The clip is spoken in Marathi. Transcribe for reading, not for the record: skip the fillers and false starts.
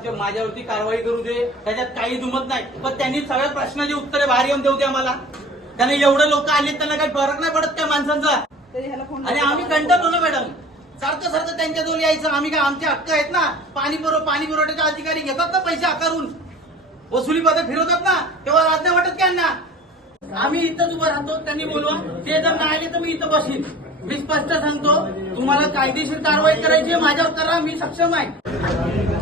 आमच्या माझ्यावरती कारवाई करू दे, त्याच्यात काही दुमत नाही, पण त्यांनी सगळ्या प्रश्नाची उत्तरे बाहेर येऊन देऊ दे आम्हाला. त्यांनी एवढे लोक आले त्यांना काही फरक नाही पडत त्या माणसांचा. आणि आम्ही कंटाळलो ना मॅडम, सारखं सारखं त्यांच्याजवळ यायचं. आम्ही काय, आमचे हक्क आहेत ना. पाणी पुरवठ्याचे अधिकारी घेतात ना पैसे आकारून, वसुली पद्धत फिरवतात ना, तेव्हा लाज नाही वाटत त्यांना. आम्ही इथंच उभं राहतो, त्यांनी बोलवा. ते जर नाही आले तर मी इथं बसीन. मी स्पष्ट सांगतो, तुम्हाला कायदेशीर कारवाई करायची माझ्यावर करा, मी सक्षम आहे.